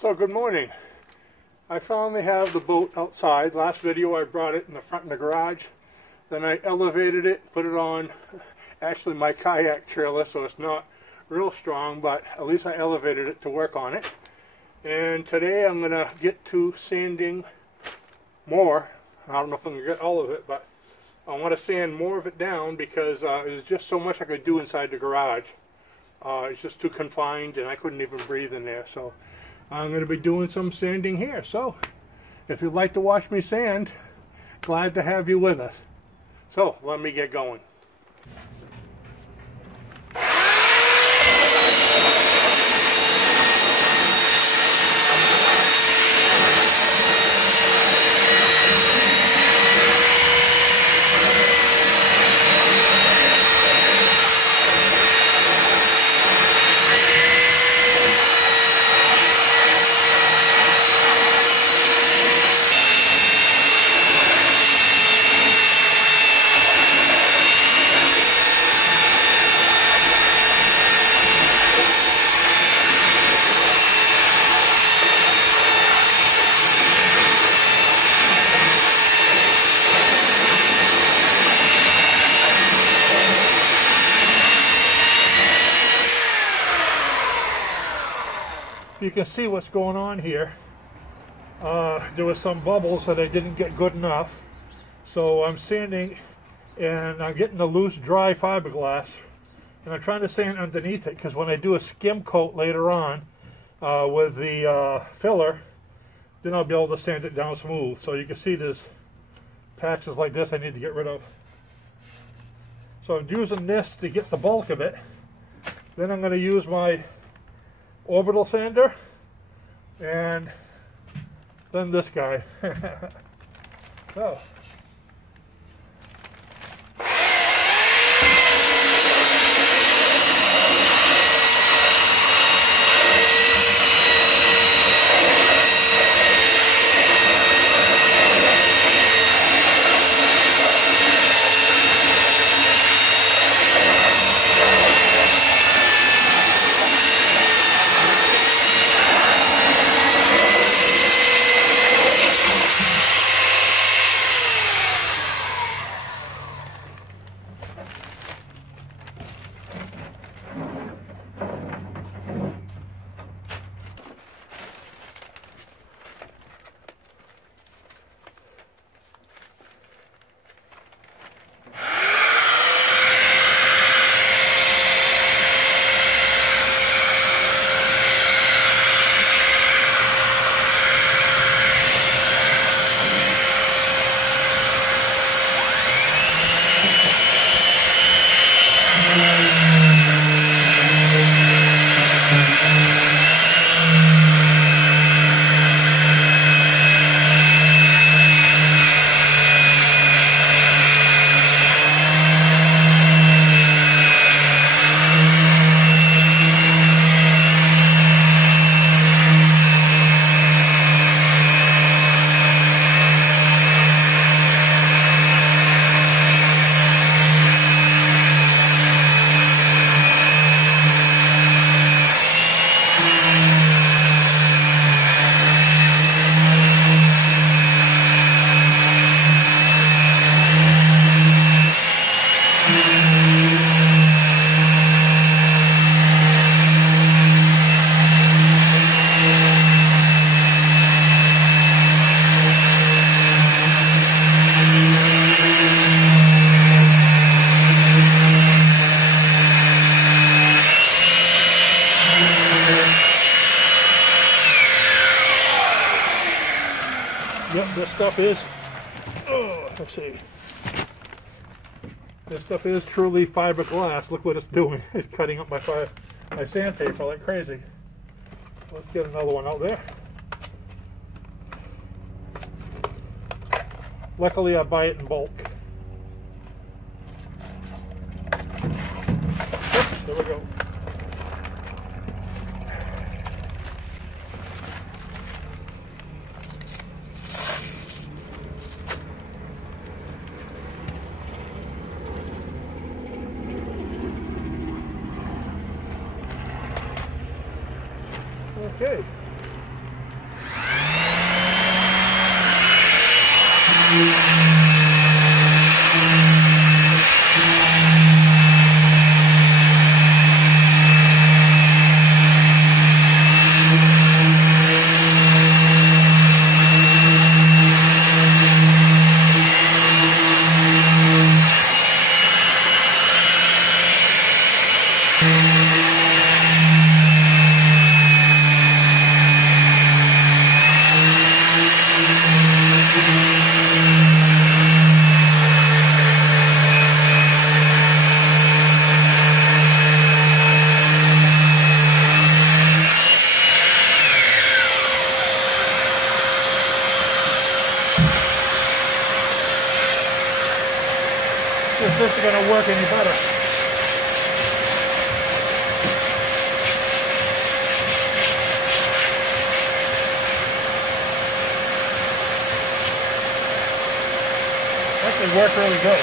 So good morning. I finally have the boat outside. Last video I brought it in the front in the garage. Then I elevated it, put it on actually my kayak trailer, so it's not real strong, but at least I elevated it to work on it. And today I'm going to get to sanding more. I don't know if I'm going to get all of it, but I want to sand more of it down because there's just so much I could do inside the garage. It's just too confined and I couldn't even breathe in there. So I'm going to be doing some sanding here. So if you'd like to watch me sand, glad to have you with us. So let me get going. You can see what's going on here. There was some bubbles that I didn't get good enough, so I'm sanding and I'm getting a loose dry fiberglass and I'm trying to sand underneath it, because when I do a skim coat later on with the filler, then I'll be able to sand it down smooth. So you can see there's patches like this I need to get rid of. So I'm using this to get the bulk of it. Then I'm going to use my orbital sander, and then this guy. So yep, this stuff is, let's see, this stuff is truly fiberglass. Look what it's doing. It's cutting up my sandpaper like crazy. Let's get another one out there. Luckily I buy it in bulk. Oops, there we go. Okay. Is this going to work any better? Actually worked really good.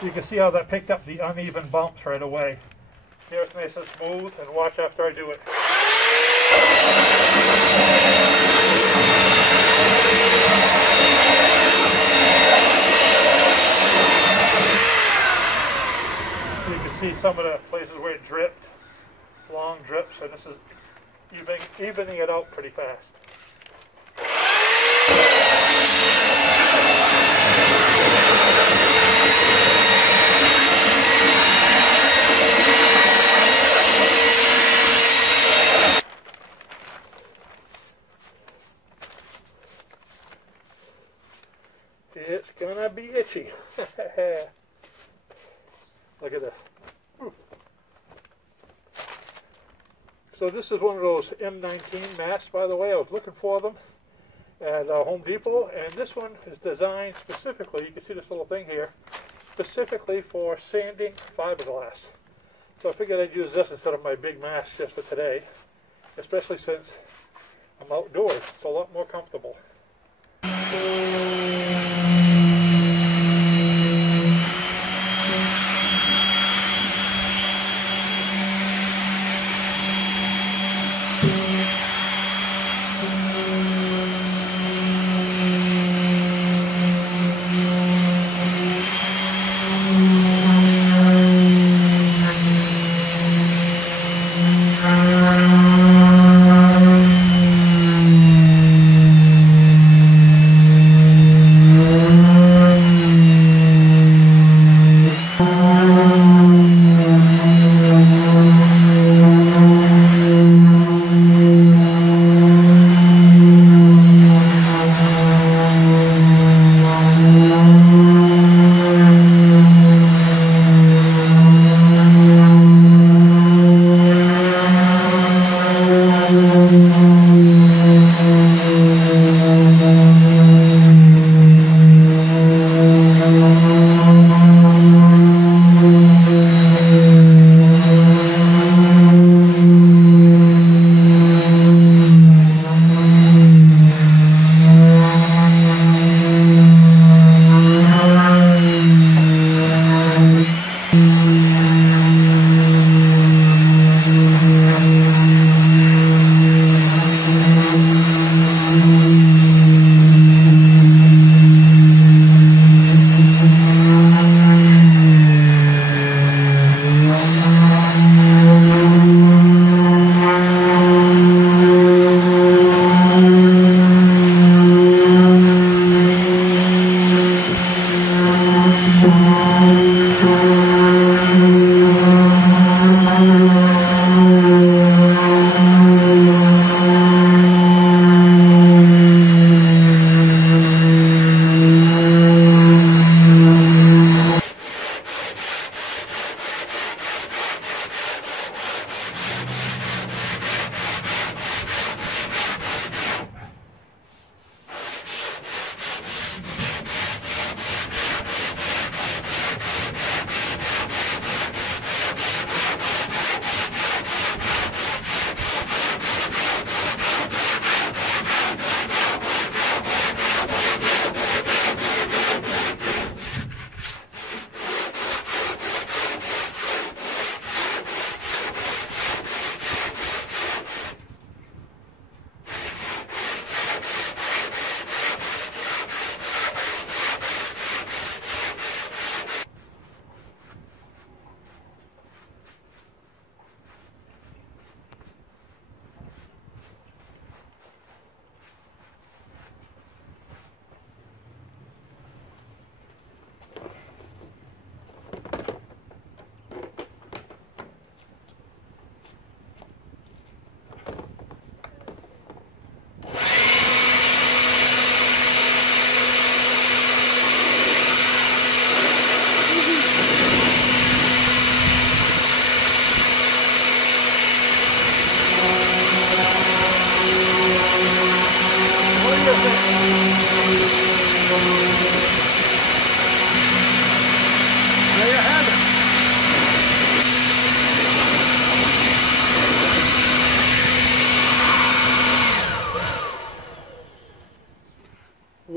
You can see how that picked up the uneven bumps right away. Here it's nice and smooth, and watch after I do it. You can see some of the places where it dripped, long drips, and this is evening it out pretty fast. It's gonna be itchy. Look at this. So this is one of those M19 masks, by the way. I was looking for them at Home Depot, and this one is designed specifically, you can see this little thing here, specifically for sanding fiberglass. So I figured I'd use this instead of my big mask just for today, especially since I'm outdoors. It's a lot more comfortable.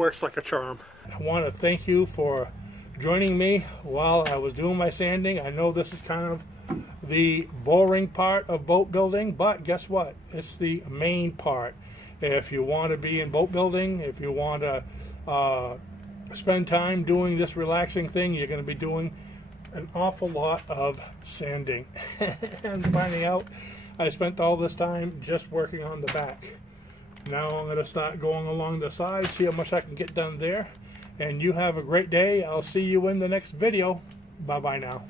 works like a charm. I want to thank you for joining me while I was doing my sanding. I know this is kind of the boring part of boat building, but guess what? It's the main part. If you want to be in boat building, if you want to spend time doing this relaxing thing, you're going to be doing an awful lot of sanding. And finding out I spent all this time just working on the back. Now I'm going to start going along the sides, see how much I can get done there. And you have a great day. I'll see you in the next video. Bye bye now.